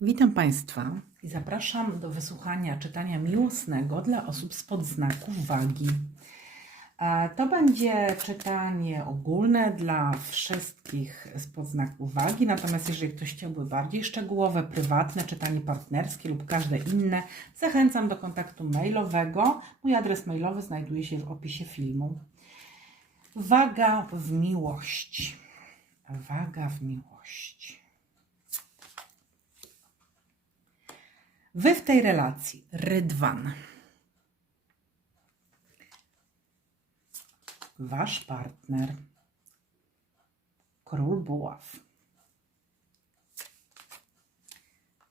Witam Państwa i zapraszam do wysłuchania czytania miłosnego dla osób spod znaku wagi. To będzie czytanie ogólne dla wszystkich spod znaku wagi, natomiast jeżeli ktoś chciałby bardziej szczegółowe, prywatne, czytanie partnerskie lub każde inne, zachęcam do kontaktu mailowego. Mój adres mailowy znajduje się w opisie filmu. Waga w miłości. Waga w miłości. Wy w tej relacji, Rydwan. Wasz partner, król buław.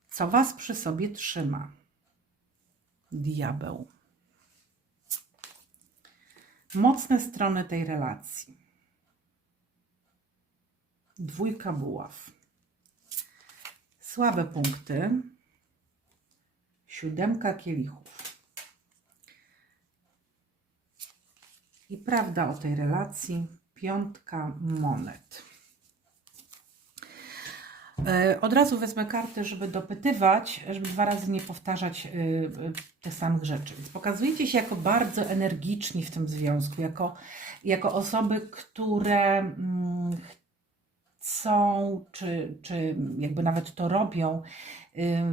Co was przy sobie trzyma? Diabeł. Mocne strony tej relacji. Dwójka buław. Słabe punkty. Siódemka kielichów. I prawda o tej relacji. Piątka monet. E, Od razu wezmę karty, żeby dopytywać, żeby dwa razy nie powtarzać y, y, tych samych rzeczy. Więc pokazujecie się jako bardzo energiczni w tym związku, jako, jako osoby, które mm, chcą, czy, czy jakby nawet to robią,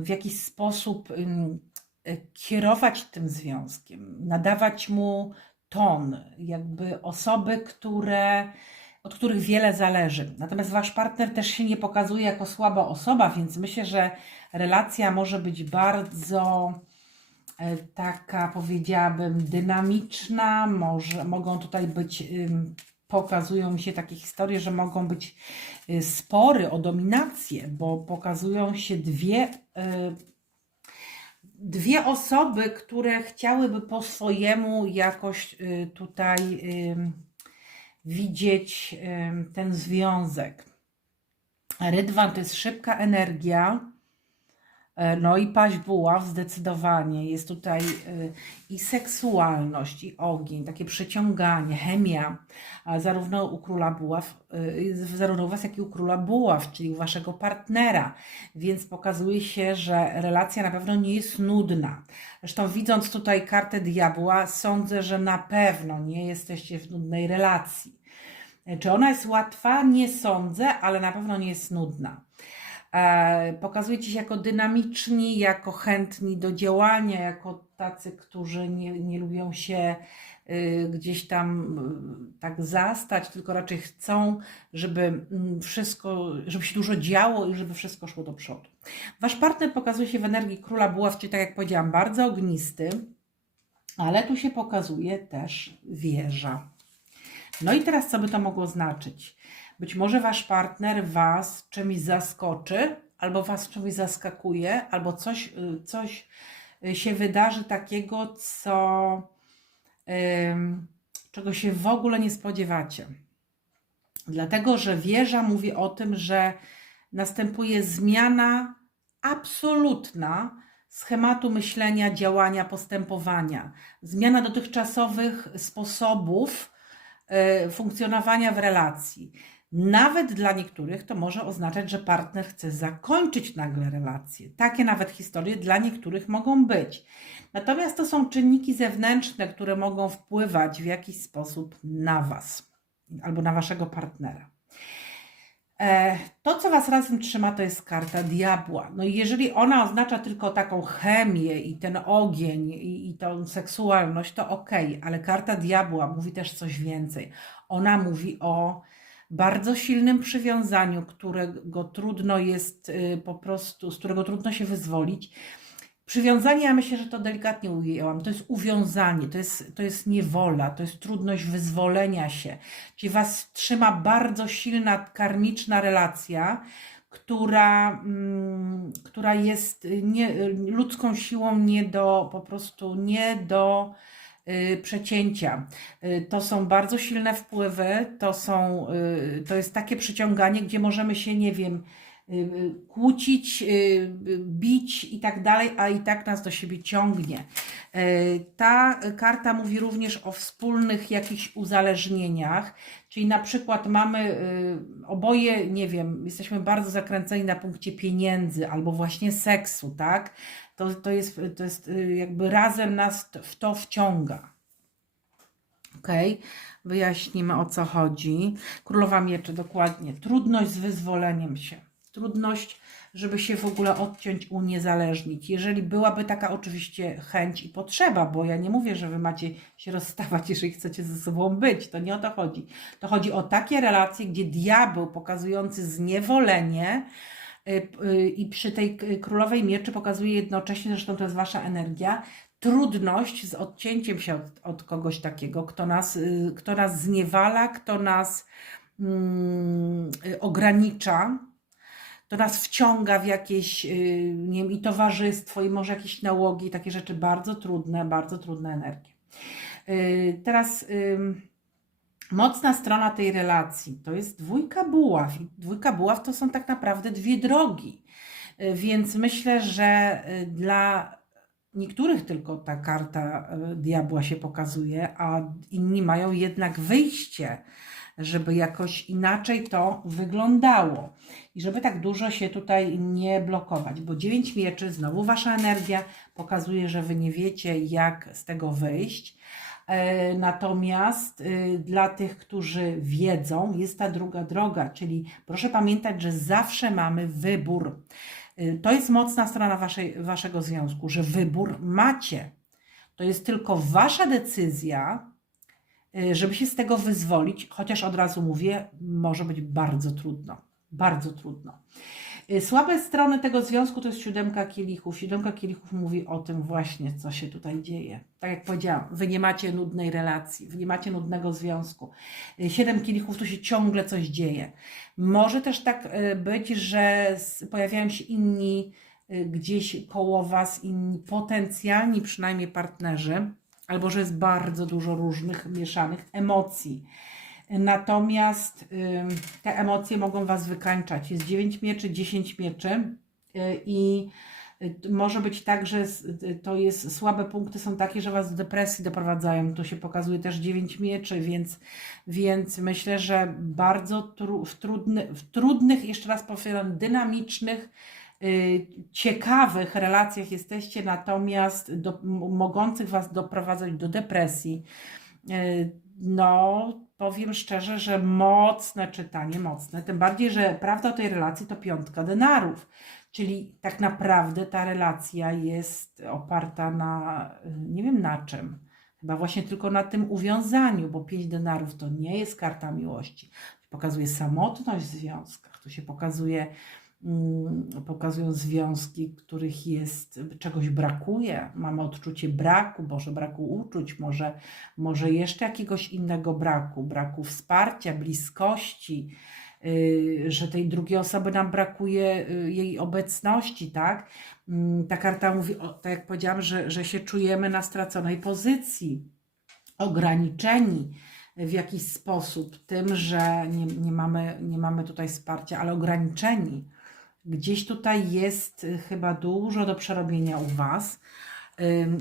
w jakiś sposób y, y, kierować tym związkiem, nadawać mu ton, jakby osoby, które, od których wiele zależy. Natomiast wasz partner też się nie pokazuje jako słaba osoba, więc myślę, że relacja może być bardzo taka, powiedziałabym, dynamiczna. Może, mogą tutaj być, pokazują mi się takie historie, że mogą być y, spory o dominację, bo pokazują się dwie, y, dwie osoby, które chciałyby po swojemu jakoś y, tutaj widzieć ten związek. Rydwan to jest szybka energia, no i paść buław zdecydowanie. Jest tutaj y, i seksualność, i ogień, takie przyciąganie, chemia, zarówno u króla buław, y, zarówno u was, jak i u króla buław, czyli u waszego partnera. Więc pokazuje się, że relacja na pewno nie jest nudna. Zresztą widząc tutaj kartę diabła, sądzę, że na pewno nie jesteście w nudnej relacji. Czy ona jest łatwa? Nie sądzę, ale na pewno nie jest nudna. E, Pokazujecie się jako dynamiczni, jako chętni do działania, jako tacy, którzy nie, nie lubią się y, gdzieś tam y, tak zastać, tylko raczej chcą, żeby mm, wszystko, żeby się dużo działo i żeby wszystko szło do przodu. Wasz partner pokazuje się w energii króla buław, czyli tak jak powiedziałam, bardzo ognisty, ale tu się pokazuje też wieża. No i teraz co by to mogło znaczyć? Być może wasz partner was czymś zaskoczy, albo was czymś zaskakuje, albo coś, y, coś y, się wydarzy takiego, co, czego się w ogóle nie spodziewacie. Dlatego, że wieża mówi o tym, że następuje zmiana absolutna schematu myślenia, działania, postępowania, zmiana dotychczasowych sposobów e, funkcjonowania w relacji. Nawet dla niektórych to może oznaczać, że partner chce zakończyć nagle relację. Takie nawet historie dla niektórych mogą być. Natomiast to są czynniki zewnętrzne, które mogą wpływać w jakiś sposób na Was albo na Waszego partnera. E, To, co Was razem trzyma, to jest karta diabła. No i jeżeli ona oznacza tylko taką chemię i ten ogień i, i tą seksualność, to okej, ale karta diabła mówi też coś więcej. Ona mówi o bardzo silnym przywiązaniu, którego trudno jest y, po prostu, z którego trudno się wyzwolić. Przywiązanie, ja myślę, że to delikatnie ujęłam, to jest uwiązanie, to jest, to jest niewola, to jest trudność wyzwolenia się. Czyli Was trzyma bardzo silna karmiczna relacja, która, mm, która jest nie, ludzką siłą nie do, po prostu nie do y, przecięcia. Y, To są bardzo silne wpływy, to, są, y, to jest takie przyciąganie, gdzie możemy się, nie wiem, y, kłócić, y, y, bić i tak dalej, a i tak nas do siebie ciągnie. Y, Ta karta mówi również o wspólnych jakichś uzależnieniach, czyli na przykład mamy y, oboje, nie wiem, jesteśmy bardzo zakręceni na punkcie pieniędzy albo właśnie seksu, tak? To, to, jest, to jest y, jakby razem nas w to wciąga. Ok, wyjaśnimy o co chodzi. Królowa Mieczy, dokładnie. Trudność z wyzwoleniem się. Trudność, żeby się w ogóle odciąć, uniezależnić. Jeżeli byłaby taka oczywiście chęć i potrzeba, bo ja nie mówię, że wy macie się rozstawać, jeżeli chcecie ze sobą być. To nie o to chodzi. To chodzi o takie relacje, gdzie diabeł pokazujący zniewolenie y, y, i przy tej królowej mieczy pokazuje jednocześnie, zresztą to jest wasza energia, trudność z odcięciem się od, od kogoś takiego, kto nas, y, kto nas zniewala, kto nas mm, ogranicza, kto nas wciąga w jakieś, y, nie wiem, i towarzystwo, i może jakieś nałogi, takie rzeczy bardzo trudne, bardzo trudne energie. Y, Teraz mocna strona tej relacji to jest dwójka buław. I dwójka buław to są tak naprawdę dwie drogi. Y, Więc myślę, że dla niektórych tylko ta karta diabła się pokazuje, a inni mają jednak wyjście, żeby jakoś inaczej to wyglądało. I żeby tak dużo się tutaj nie blokować, bo dziewięć mieczy, znowu wasza energia pokazuje, że wy nie wiecie, jak z tego wyjść. E, Natomiast y, dla tych, którzy wiedzą, jest ta druga droga, czyli proszę pamiętać, że zawsze mamy wybór. Y, To jest mocna strona waszej, waszego związku, że wybór macie. To jest tylko wasza decyzja, żeby się z tego wyzwolić, chociaż od razu mówię, może być bardzo trudno. Bardzo trudno. Y, Słabe strony tego związku to jest siódemka kielichów. Siódemka kielichów mówi o tym właśnie, co się tutaj dzieje. Tak jak powiedziałam, wy nie macie nudnej relacji, wy nie macie nudnego związku. Y, Siedem kielichów to się ciągle coś dzieje. Może też tak być, że pojawiają się inni gdzieś koło was, inni potencjalni przynajmniej partnerzy, albo że jest bardzo dużo różnych mieszanych emocji. Natomiast te emocje mogą Was wykańczać. Jest 9 mieczy, 10 mieczy y, i y, może być tak, że y, to jest słabe punkty są takie, że Was do depresji doprowadzają. Tu się pokazuje też 9 mieczy, więc, więc myślę, że bardzo tru, w, trudny, w trudnych, jeszcze raz powiem, dynamicznych, ciekawych relacjach jesteście, natomiast do, mogących Was doprowadzać do depresji. Y, No, powiem szczerze, że mocne czytanie, mocne. Tym bardziej, że prawda o tej relacji to piątka denarów. Czyli tak naprawdę ta relacja jest oparta na, y, nie wiem na czym, chyba właśnie tylko na tym uwiązaniu, bo pięć denarów to nie jest karta miłości. Pokazuje samotność w związkach, tu się pokazuje, pokazują związki, których jest, czegoś brakuje, mamy odczucie braku, może braku uczuć, może może jeszcze jakiegoś innego braku, braku wsparcia, bliskości, yy, że tej drugiej osoby nam brakuje yy, jej obecności, tak? Mm, Ta karta mówi, tak jak powiedziałam, że, że się czujemy na straconej pozycji, ograniczeni w jakiś sposób tym, że nie, nie, mamy, nie mamy tutaj wsparcia, ale ograniczeni. Gdzieś tutaj jest y, chyba dużo do przerobienia u Was.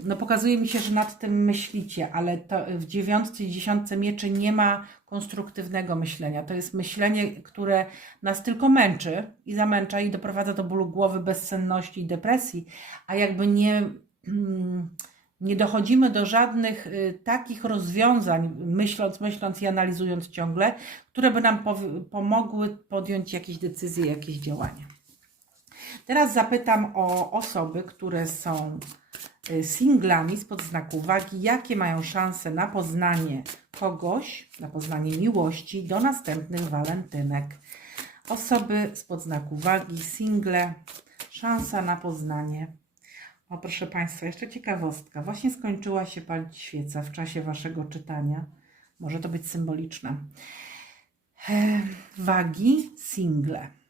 No pokazuje mi się, że nad tym myślicie, ale to w dziewiątce i dziesiątce mieczy nie ma konstruktywnego myślenia. To jest myślenie, które nas tylko męczy i zamęcza i doprowadza do bólu głowy, bezsenności i depresji, a jakby nie, mm, nie dochodzimy do żadnych y, takich rozwiązań, myśląc, myśląc i analizując ciągle, które by nam pomogły podjąć jakieś decyzje, jakieś działania. Teraz zapytam o osoby, które są y, singlami spod znaku wagi, jakie mają szanse na poznanie kogoś, na poznanie miłości do następnych walentynek. Osoby spod znaku wagi, single, szansa na poznanie. O, proszę Państwa, jeszcze ciekawostka. Właśnie skończyła się palić świeca w czasie Waszego czytania. Może to być symboliczne. E, Wagi, single.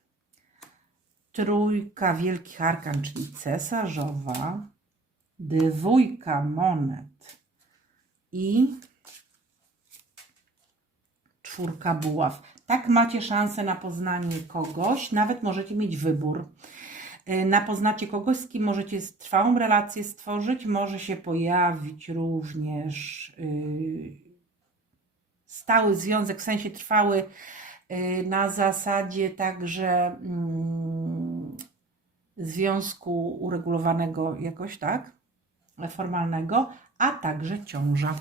Trójka wielkich arkan, czyli cesarzowa, dwójka monet i czwórka buław. Tak macie szansę na poznanie kogoś, nawet możecie mieć wybór. Y, Na poznacie kogoś, z kim możecie trwałą relację stworzyć, może się pojawić również y, stały związek, w sensie trwały na zasadzie także mm, związku uregulowanego jakoś, tak? Formalnego, a także ciąża.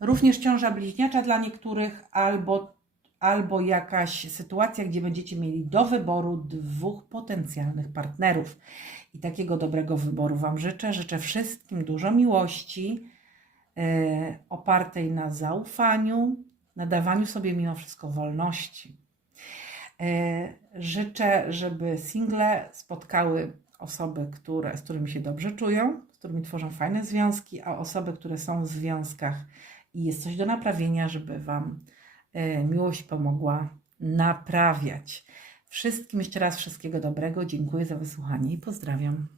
Również ciąża bliźniacza dla niektórych, albo, albo jakaś sytuacja, gdzie będziecie mieli do wyboru dwóch potencjalnych partnerów. I takiego dobrego wyboru Wam życzę. Życzę wszystkim dużo miłości, e, opartej na zaufaniu, na dawaniu sobie mimo wszystko wolności. E, Życzę, żeby single spotkały osoby, które, z którymi się dobrze czują, z którymi tworzą fajne związki, a osoby, które są w związkach i jest coś do naprawienia, żeby Wam e, miłość pomogła naprawiać. Wszystkim jeszcze raz wszystkiego dobrego. Dziękuję za wysłuchanie i pozdrawiam.